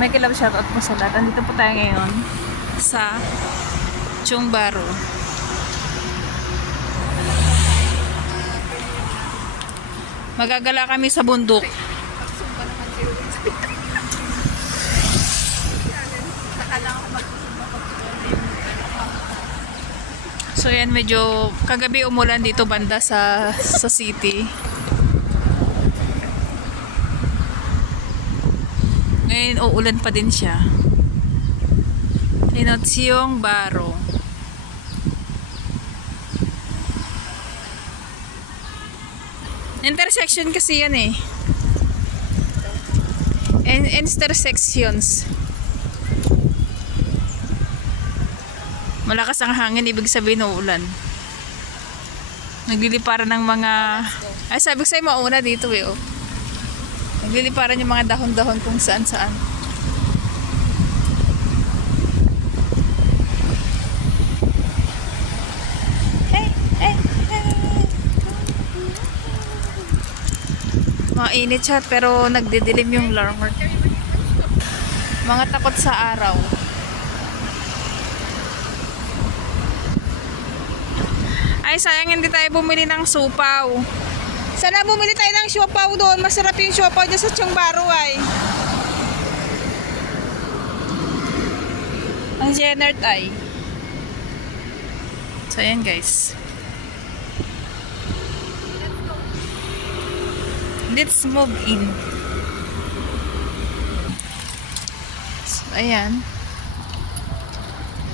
Michael Love, shoutout po sa lahat. Andito po tayo ngayon sa Chongbaro. Magagala kami sa bundok. So yan, medyo kagabi umulan dito banda sa city. Ngayon uulan pa din siya. Chongbaro. Intersection kasi yan eh. Intersections. Malakas ang hangin, ibig sabihin uulan. Nagliliparan ng mga... Ay, sabi ko sa'yo mauna dito eh. Oh. Nagliliparan yung mga dahon-dahon kung saan-saan. Mainit siya pero nagdidilim yung alarm. Mga takot sa araw. Ay, sayang hindi tayo bumili ng siopaw. Sana bumili tayo ng siopaw doon. Masarap yung siopaw dyan sa Chongbaro ay. Ang Jenert ay. So, ayan guys. Let's move in. So, ayan.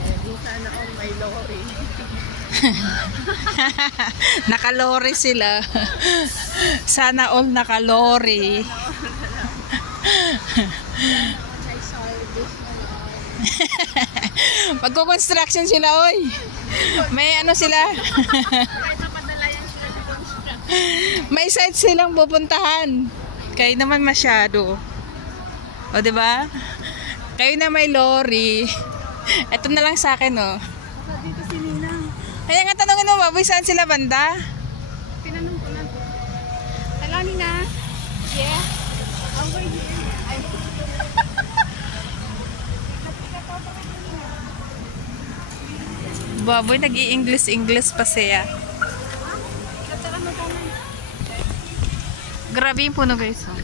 Di sana all may lorry. Nakalori sila. Sana all nakalori. Magko-construction sila, oy. May ano sila. May site silang pupuntahan. Kayo naman masyado. O, diba? Kayo na may lorry. Ito na lang sa akin, oh. Dito si Ninang. Kaya nga tanongin mo, baboy, saan sila banda? Tinanong ko na. Hello, Nina. Yeah. Over here. Baboy, nag-i-English pa siya. Grabe yung puno, guys. Oh.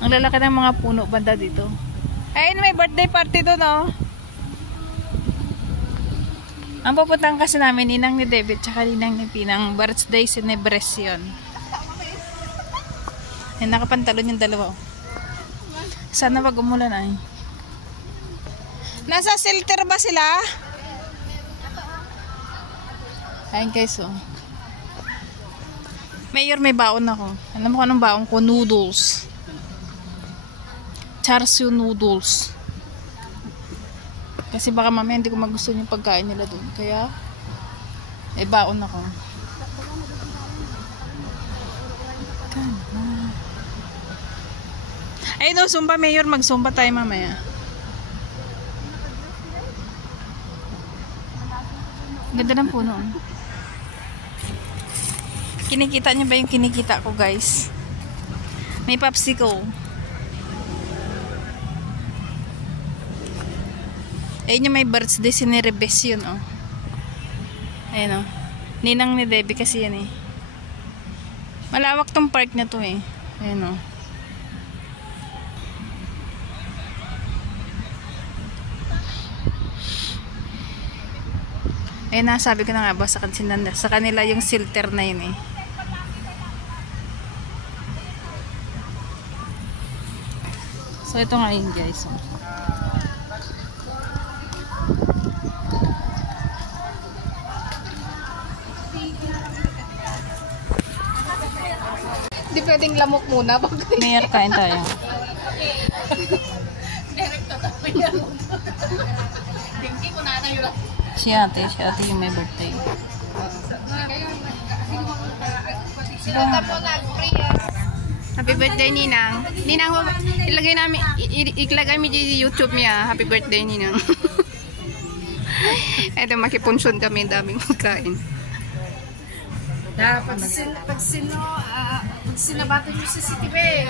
Ang lalaki ng mga puno banda dito. Ayun, may birthday party doon, oh. Ang pupuntahan kasi namin, ninang ni David tsaka ninang ni Pinang birthday celebration. Ay, nakapantalon yung dalawa. Sana wag umulan ay. Nasa shelter ba sila? Ayun guys, oh. Mayor, may baon ako. Alam mo kung anong baon ko? Noodles. Char siu noodles. Kasi baka mamaya hindi ko magustuhan yung pagkain nila doon. Kaya, baon ako. Ay no, Zumba Mayor. Mag-Zumba tayo mamaya. Ganda ng puno. Kinikita niyo ba yung kinikita ko, guys? May popsicle. Ayun yung may birthday celebration, oh. Ayun, oh. Ninang ni Debbie kasi yan, eh. Malawak tong park na to, eh. Ayun, oh. Ayun na, sabi ko na nga ba sa kanila yung shelter na yun, eh. So, ito nga yun, guys, oh. Hindi pwedeng lamok muna. Mayor, kain tayo. Si ate yung may birthday. Happy birthday, Ninang. Ninang, ilagay mo di YouTube niya. Happy birthday, Ninang. Eto, makipunson kami, daming magkain. Pag sinabatan nyo sa City Bay.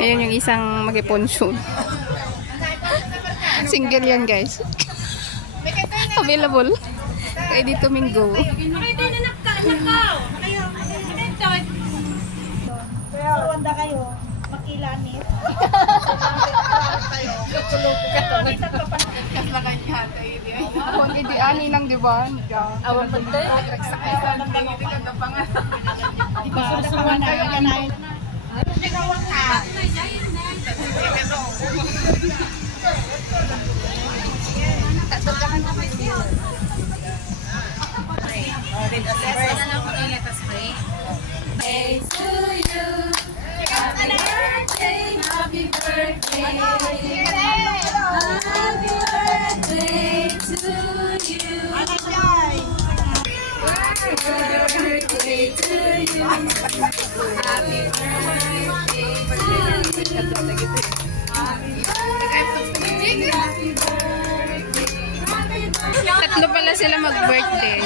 Ayan yung isang mag-iponsyon. Single yan, guys. Available. Ready to mingo. Wanda kayo, makilanit. Huwag hindi ani lang, di ba? Awan pa tayo. Masusuman na kanayin. Tatlo pala sila mag-birthday.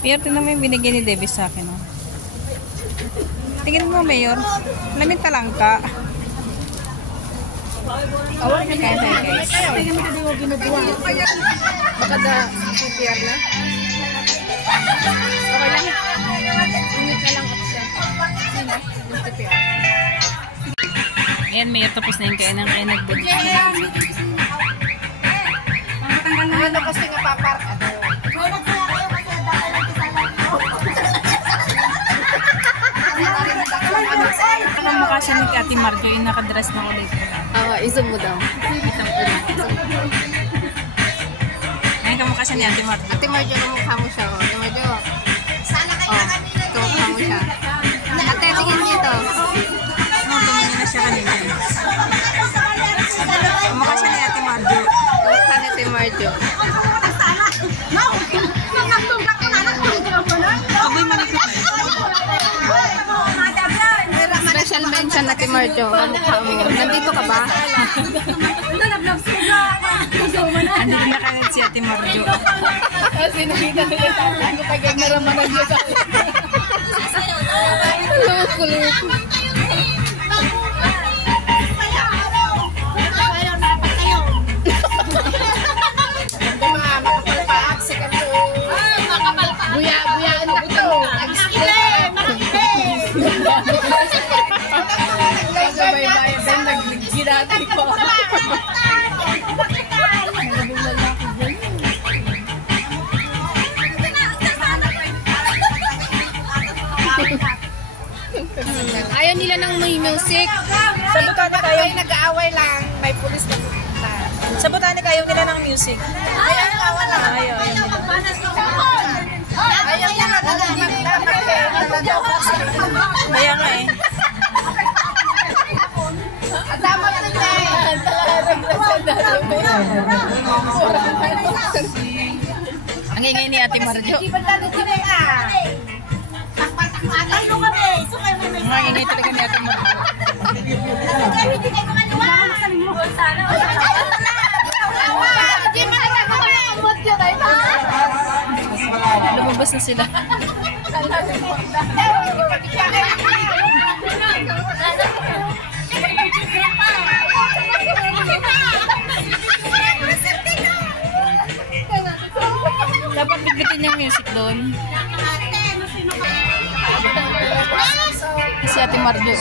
Mayor, tingnan mo yung binigyan ni Davis sa akin. Oh. Tingnan mo, Mayor. Lamig talangka. Kaya tayo, guys. Baka da CPR na. Okay lang. Unit na lang ako siya. Sino? Yung CPR. Ayan, Mayor, tapos na yung kainan. Kaya nag-birthday. Ano kasi nga papark ako. Ang mukha siya ni Ate Marjo, yung nakadress na ulit. Iso mo daw. Ngayon kamukha siya ni Ate Marjo. Ate Marjo, mukha mo siya. Ate Marjo. Kamukha mo siya. Ate, tingin dito. Tumingin na siya kanina. Kamukha siya ni Ate Marjo. Kamukha ni Ate Marjo. Aboy malikot. Special mention na Ate Marjo. Kamukha mo. Nandito ka ba? Andito na kayo si Ate Marjo. Kasi nakita nila sa akin ko pag naraman niya sa akin. Loko. Buya-buyaan na ito. Nagabay-bayan din, nag-ginati ko. Ayaw nila ng may music. Sa butane kayo, Nag-aaway lang, may pulis na pupunta. sa butane kayo nila ng music. Ayaw nila. Ayaw nila. Kaya nga eh. Tama na Ang ingay ni Ate Marjo. Ang ingay talaga ni Ate Marjo. Lumabas na sila. Dapat bigbitin yung music doon. Si Ate Marjo.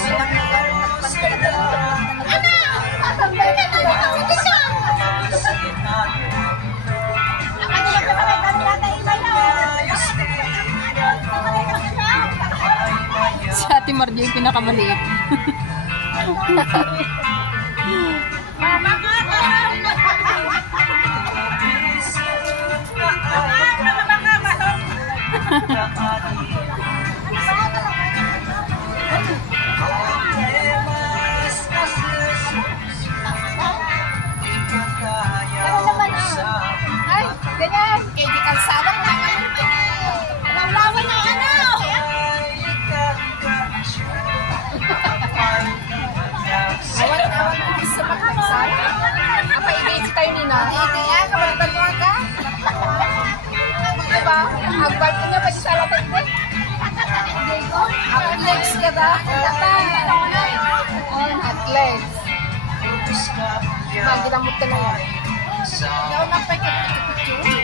Si Ate Marjo yung pinakamaliit. Ganyan. Kaya di kalsada ko lang ang lawlawan ng ano. Awan-awan ko sa magkaksara. Apa ini tayo ni na? Ini ya, kabaratan mo ka? Diba? Agbat ko niya pa di sa lahat din. Ang legs ka ba? At legs. Magilamot ka na yan. Yaw na pa picture.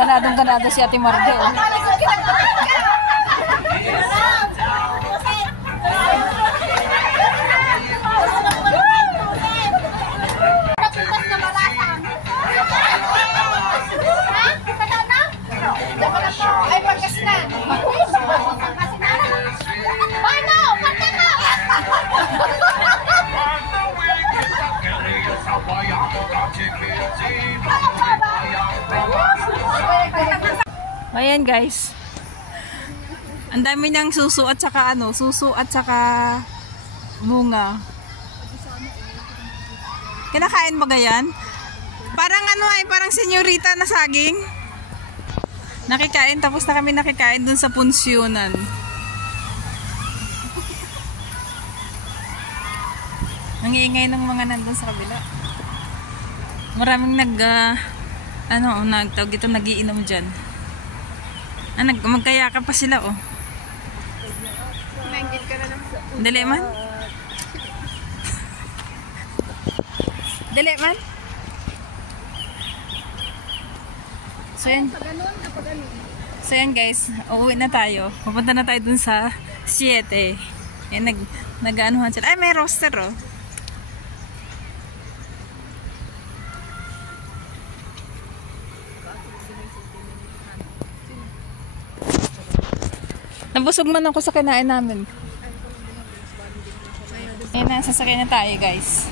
Ganadong-ganado si Ate Marge. Ay, Pangasinan. Paano? Ayan guys. Ang dami niyang suso at saka bunga. Kinakain ba gayan? Parang parang senyorita na saging. Nakikain, tapos na kami nakikain dun sa punsyonan. Nangiingay ng mga nandun sa kabila. Maraming nagtawag ito, nagiinom dyan. Magkayaka pa sila, oh. Nanggit ka na lang sa Dali man? Dali man? So yan guys, uuwi na tayo. Pupunta na tayo dun sa 7. Yan, nag-anuhan sila. Ay, may roster, oh. Nabusog man ako sa kinain namin. Ayan na, sasakyan na tayo guys.